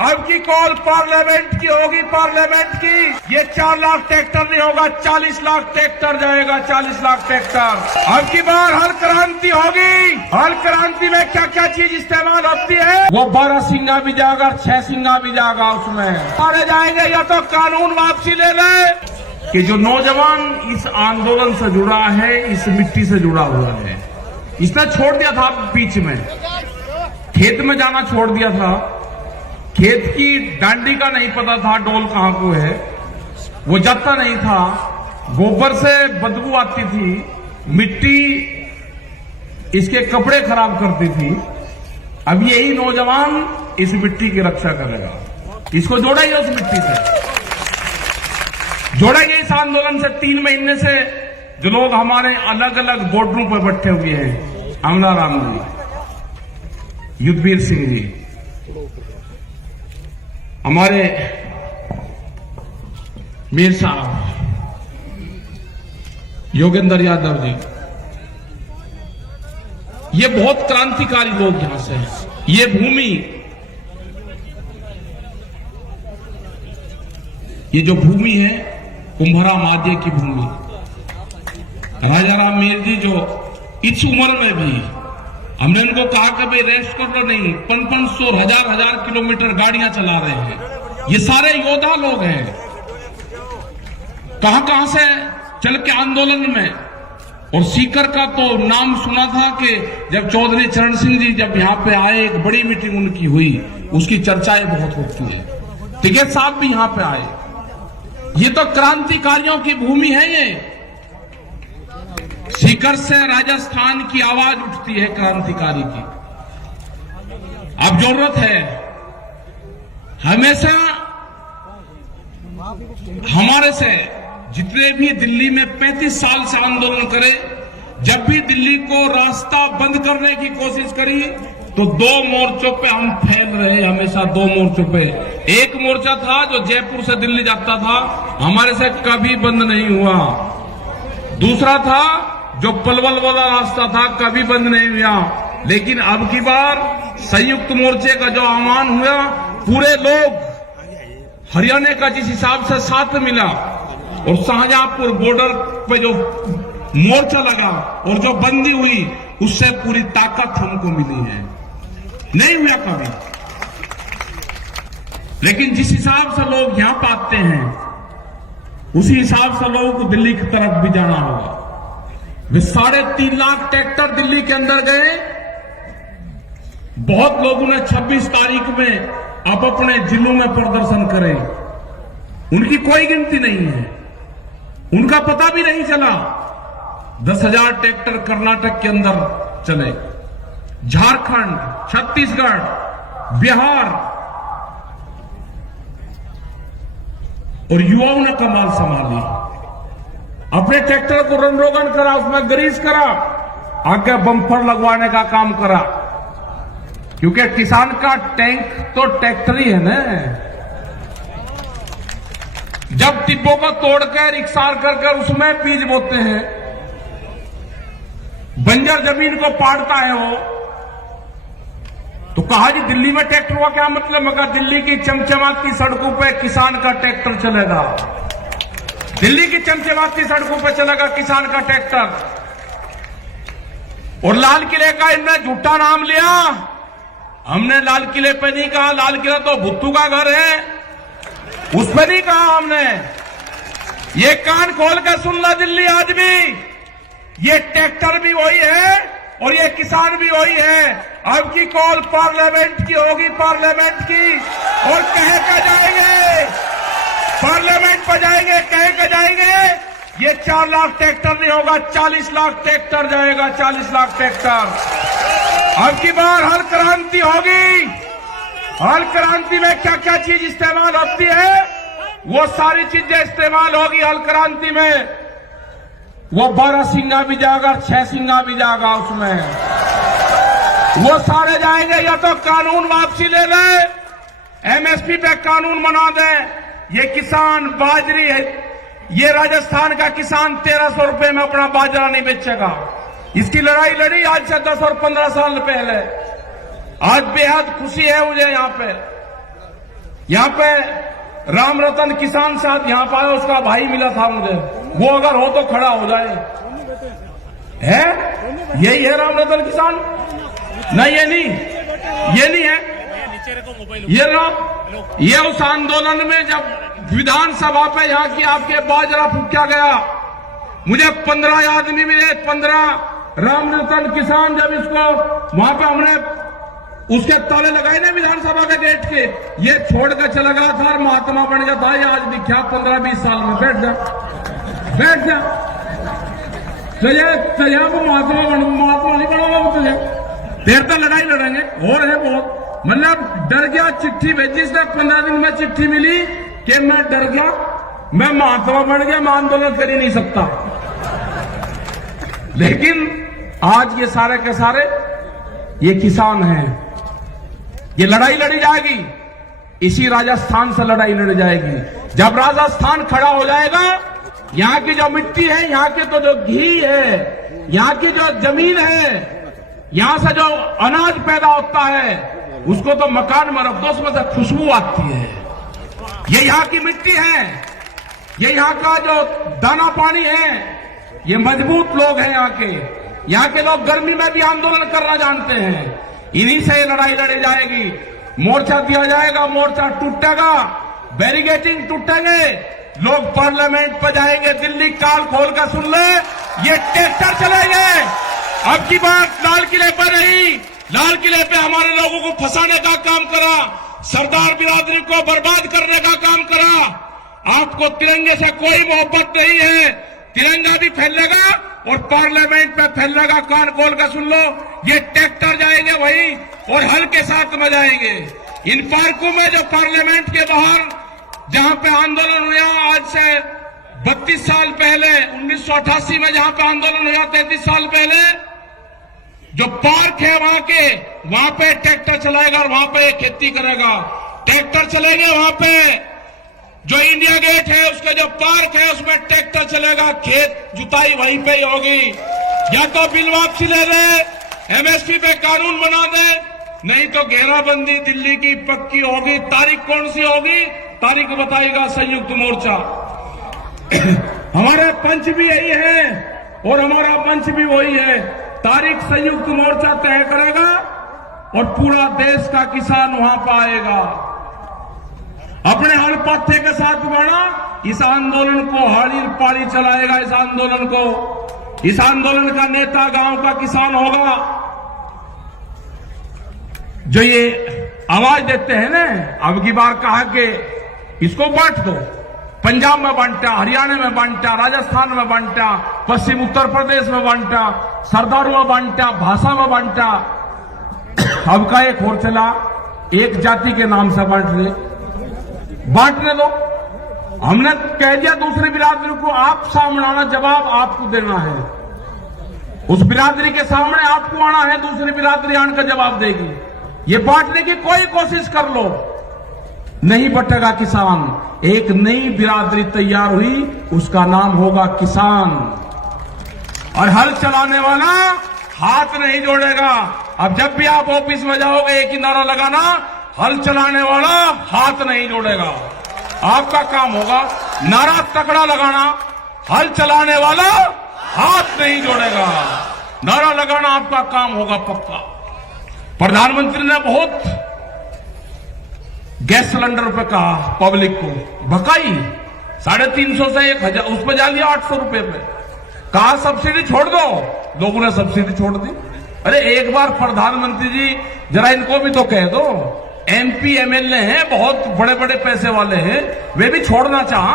अब की call parliament की होगी, पार्लियामेंट की। ये 4 लाख ट्रैक्टर नहीं होगा, 40 लाख ट्रैक्टर जाएगा, 40 लाख ट्रैक्टर। अब की बार हल क्रांति होगी। हल क्रांति में क्या क्या चीज इस्तेमाल होती है, वो 12 सिंगा भी जाएगा, 6 सिंगा भी जाएगा उसमें। मारे जाएंगे या तो कानून वापसी ले ले कि जो नौजवान इस आंदोलन से जुड़ा है, इस मिट्टी से जुड़ा हुआ है, इसने छोड़ दिया था बीच में, खेत में जाना छोड़ दिया था। खेत की डांडी का नहीं पता था डोल कहां को है, वो जाता नहीं था। गोबर से बदबू आती थी, मिट्टी इसके कपड़े खराब करती थी। अब यही नौजवान इस मिट्टी की रक्षा करेगा। इसको जोड़ेंगे उस मिट्टी से, जोड़ेंगे इस आंदोलन से। 3 महीने से जो लोग हमारे अलग अलग बॉर्डरों पर बैठे हुए हैं, अमला राम जी, युद्धवीर सिंह जी, हमारे मीर साहब, योगेंद्र यादव जी, ये बहुत क्रांतिकारी लोग यहां से हैं। ये भूमि, ये जो भूमि है कुंभरा माध्य की भूमि, राजा राम मीर जी जो इस उम्र में भी, हमने उनको कहा कि भाई रेस्ट कर लो, नहीं, 500 हजार किलोमीटर गाड़ियां चला रहे हैं। ये सारे योद्धा लोग हैं, कहां कहां से चल के आंदोलन में। और सीकर का तो नाम सुना था कि जब चौधरी चरण सिंह जी जब यहां पे आए, एक बड़ी मीटिंग उनकी हुई, उसकी चर्चाएं बहुत होती है। टिकैत साहब भी यहां पे आए। ये तो क्रांतिकारियों की भूमि है। ये सीकर से राजस्थान की आवाज उठती है क्रांतिकारी की। अब जरूरत है हमेशा हमारे से जितने भी दिल्ली में 35 साल से आंदोलन करे, जब भी दिल्ली को रास्ता बंद करने की कोशिश करी तो 2 मोर्चों पे हम फैल रहे, हमेशा 2 मोर्चों पे। एक मोर्चा था जो जयपुर से दिल्ली जाता था, हमारे से कभी बंद नहीं हुआ। दूसरा था जो पलवल वाला रास्ता था, कभी बंद नहीं हुआ। लेकिन अब की बार संयुक्त मोर्चे का जो आह्वान हुआ, पूरे लोग हरियाणा का जिस हिसाब से साथ मिला, और शाहजहांपुर बॉर्डर पे जो मोर्चा लगा और जो बंदी हुई, उससे पूरी ताकत हमको मिली है। नहीं हुआ कभी। लेकिन जिस हिसाब से लोग यहां पाते हैं, उसी हिसाब से लोगों को दिल्ली की तरफ भी जाना होगा। वे 3.5 लाख ट्रैक्टर दिल्ली के अंदर गए। बहुत लोगों ने 26 तारीख में अब अपने जिलों में प्रदर्शन करे। उनकी कोई गिनती नहीं है, उनका पता भी नहीं चला। 10,000 ट्रैक्टर कर्नाटक के अंदर चले, झारखंड, छत्तीसगढ़, बिहार, और युवाओं ने कमाल संभाली। अपने ट्रैक्टर को रन रोगन करा, उसमें ग्रीस करा, आगे बम्पर लगवाने का काम करा। क्योंकि किसान का टैंक तो ट्रैक्टर ही है ना। जब टिब्बों को तोड़कर इकसार कर उसमें बीज बोते हैं, बंजर जमीन को पाड़ता है वो, तो कहा जी दिल्ली में ट्रैक्टर हुआ क्या मतलब? मगर दिल्ली की चमचमाती सड़कों पे किसान का ट्रैक्टर चलेगा। दिल्ली की चमचमाती सड़कों पे चलेगा किसान का ट्रैक्टर। और लाल किले का इनने झूठा नाम लिया। हमने लाल किले पे नहीं कहा, लाल किला तो भुट्टू का घर है, उस पर नहीं कहा हमने। ये कान खोल कर सुन ला दिल्ली आदमी, ये ट्रैक्टर भी वही है और ये किसान भी वही है। अब की कॉल पार्लियामेंट की होगी, पार्लियामेंट की, और कह कर जाएंगे, पार्लियामेंट पर जाएंगे, कह कर जाएंगे। ये 4 लाख ट्रैक्टर नहीं होगा, 40 लाख ट्रैक्टर जाएगा, 40 लाख ट्रैक्टर। अब की बार हल क्रांति होगी। हल क्रांति में क्या क्या चीज इस्तेमाल होती है, वो सारी चीजें इस्तेमाल होगी हल क्रांति में। वो 12 सिंगा भी जाएगा, 6 सिंगा भी जाएगा उसमें। वो सारे जाएंगे या तो कानून वापसी ले ले, एमएसपी पे कानून बना दे। ये किसान बाजरी है, ये राजस्थान का किसान 1300 रुपए में अपना बाजरा नहीं बेचेगा। इसकी लड़ाई लड़ी आज से 10 और 15 साल पहले। आज बेहद खुशी है मुझे यहाँ पे यहाँ पे राम रतन किसान साथ यहाँ पर आया, उसका भाई मिला था मुझे, वो अगर हो तो खड़ा हो जाए। है यही है राम रतन किसान? नहीं, ये नहीं है। ये उस आंदोलन में जब विधानसभा पे यहाँ की आपके बाजरा फूका गया, मुझे 15 आदमी मिले, 15 राम रतन किसान। जब इसको वहां पे हमने उसके ताले लगाए ना विधानसभा के गेट के, ये छोड़ कर चला गया था, महात्मा बन गया था। ये आज दिखा 15-20 साल में। बैठ जा तुझे को महात्मा नहीं बनाऊंगा तुझे। देर तक लड़ाई लड़ेंगे और है बहुत। मतलब डर गया, चिट्ठी भेजी इसने, 15 दिन में चिट्ठी मिली कि मैं डर गया, मैं महात्मा बन गया, मैं आंदोलन कर ही नहीं सकता। लेकिन आज ये सारे के सारे ये किसान हैं। ये लड़ाई लड़ी जाएगी, इसी राजस्थान से लड़ाई लड़ी जाएगी। जब राजस्थान खड़ा हो जाएगा, यहाँ की जो मिट्टी है, यहाँ की तो जो घी है, यहाँ की जो जमीन है, यहां से जो अनाज पैदा होता है, उसको तो मकान में रख दो, उसमें से खुशबू आती है। ये यहाँ की मिट्टी है, ये यहाँ का जो दाना पानी है, ये मजबूत लोग हैं यहाँ के लोग गर्मी में भी आंदोलन करना जानते हैं। इन्हीं से लड़ाई लड़ी जाएगी। मोर्चा दिया जाएगा, मोर्चा टूटेगा, बैरिकेडिंग टूटेंगे, लोग पार्लियामेंट पर जाएंगे। दिल्ली काल खोल कर सुन ले, ये ट्रैक्टर चलेंगे। अब की बात लाल किले पर नहीं, लाल किले पे हमारे लोगों को फंसाने का काम करा, सरदार बिरादरी को बर्बाद करने का काम करा। आपको तिरंगे से कोई मोहब्बत नहीं है। तिरंगा भी फैलेगा और पार्लियामेंट पे फैलेगा। कान खोल कर सुन लो, ये ट्रैक्टर जाएंगे वही, और हल के साथ में जाएंगे। इन पार्कों में जो पार्लियामेंट के बाहर जहां पे आंदोलन हुआ आज से 32 साल पहले, 1988 में जहां पे आंदोलन हुआ 33 साल पहले, जो पार्क है वहां पे ट्रैक्टर चलाएगा और वहां पे खेती करेगा। ट्रैक्टर चलेंगे वहां पे। जो इंडिया गेट है उसका जो पार्क है उसमें ट्रैक्टर चलेगा, खेत जुताई वहीं पे ही होगी। या तो बिल वापसी ले ले, एमएसपी पे कानून बना दे, नहीं तो घेराबंदी दिल्ली की पक्की होगी। तारीख कौन सी होगी? तारीख बताएगा संयुक्त मोर्चा। हमारे पंच भी यही है और हमारा मंच भी वही है। तारीख संयुक्त मोर्चा तय करेगा और पूरा देश का किसान वहां पर आएगा। अपने हर पत्थे के साथ बढ़ा, इस आंदोलन को हाड़ी पाड़ी चलाएगा। इस आंदोलन का नेता गांव का किसान होगा। जो ये आवाज देते हैं ना, अब की बार कहा कि इसको बांट दो, पंजाब में बांटा, हरियाणा में बांटा, राजस्थान में बांटा, पश्चिम उत्तर प्रदेश में बांटा, सरदारों में बांटा, भाषा में बांटा। अब का एक और चला, एक जाति के नाम से बांटने दो। हमने कह दिया दूसरी बिरादरी को, आप सामने आना, जवाब आपको देना है। उस बिरादरी के सामने आपको आना है, दूसरी बिरादरी आने का जवाब देगी। ये बांटने की कोई कोशिश कर लो, नहीं बटेगा किसान। एक नई बिरादरी तैयार हुई, उसका नाम होगा किसान। और हल चलाने वाला हाथ नहीं जोड़ेगा। अब जब भी आप ऑफिस में जाओगे एक ही नारा लगाना, हल चलाने वाला हाथ नहीं जोड़ेगा। आपका काम होगा नारा तकड़ा लगाना, हल चलाने वाला हाथ नहीं जोड़ेगा। नारा लगाना आपका काम होगा पक्का। प्रधानमंत्री ने बहुत गैस सिलेंडर पे कहा, पब्लिक को भकाई 350 से 1000, उस पर जा लिया 800 रुपए पे। कहा सब्सिडी छोड़ दो, लोगों ने सब्सिडी छोड़ दी। अरे एक बार प्रधानमंत्री जी जरा इनको भी तो कह दो, एमपी एमएलए हैं, बहुत बड़े बड़े पैसे वाले हैं, वे भी छोड़ना चाह,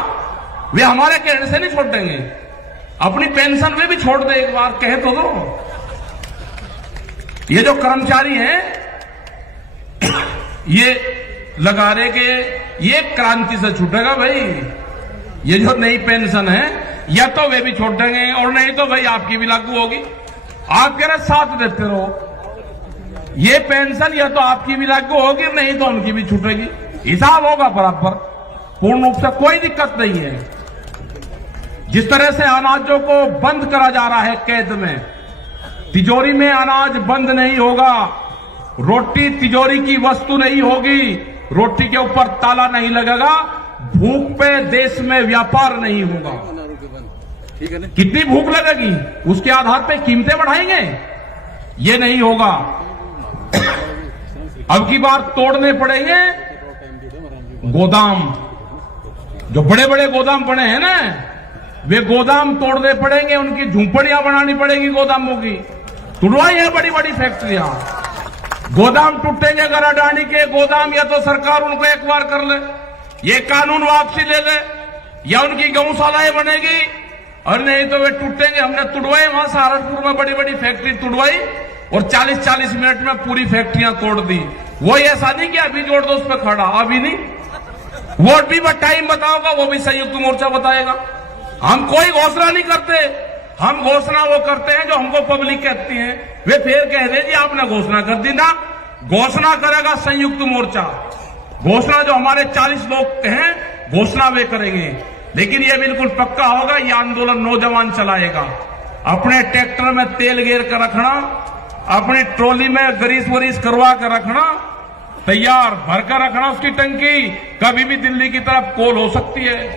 वे हमारे कहने से नहीं छोड़ देंगे। अपनी पेंशन में भी छोड़ दे, एक बार कह तो दो। ये जो कर्मचारी हैं ये लगा रहे कि ये क्रांति से छूटेगा भाई। ये जो नई पेंशन है या तो वे भी छोड़ देंगे और नहीं तो भाई आपकी भी लागू होगी। आप कह रहे साथ देते रहो, ये पेंशन या तो आपकी भी लागू होगी नहीं तो उनकी भी छूटेगी। हिसाब होगा बराबर, पूर्ण रूप से कोई दिक्कत नहीं है। जिस तरह से अनाजों को बंद करा जा रहा है कैद में, तिजोरी में अनाज बंद नहीं होगा, रोटी तिजोरी की वस्तु नहीं होगी। रोटी के ऊपर ताला नहीं लगेगा, भूख पे देश में व्यापार नहीं होगा। ठीक है ना? कितनी भूख लगेगी उसके आधार पे कीमतें बढ़ाएंगे, ये नहीं होगा। अब की बार तोड़ने पड़ेंगे गोदाम, जो बड़े बड़े गोदाम बने हैं ना, वे गोदाम तोड़ने पड़ेंगे, उनकी झूंपड़ियां बनानी पड़ेगी गोदामों की, तुड़वाई है बड़ी बड़ी फैक्ट्रियां। गोदाम टूटेंगे अगर अडानी के गोदाम, या तो सरकार उनको एक बार कर ले, ये कानून वापसी ले ले, या उनकी गौशालाएं बनेगी, और नहीं तो वे टूटेंगे। हमने तुड़वाई, वहां सहारनपुर में बड़ी बड़ी फैक्ट्री तुड़वाई और 40-40 मिनट में पूरी फैक्ट्रियां तोड़ दी। वो ऐसा नहीं कि अभी जोड़ दो उस पर खड़ा, अभी नहीं, वोट भी टाइम बताओगा, वो भी संयुक्त मोर्चा बताएगा। हम कोई घोषणा नहीं करते, हम घोषणा वो करते हैं जो हमको पब्लिक कहती है। वे फिर कह दे जी आपने घोषणा कर दी ना, घोषणा करेगा संयुक्त मोर्चा। घोषणा जो हमारे 40 लोग हैं, घोषणा वे करेंगे, लेकिन ये बिल्कुल पक्का होगा, ये आंदोलन नौजवान चलाएगा। अपने ट्रैक्टर में तेल गेर कर रखना, अपनी ट्रॉली में ग्रीस वरीस करवा कर रखना, तैयार भरकर रखना उसकी टंकी, कभी भी दिल्ली की तरफ कॉल हो सकती है।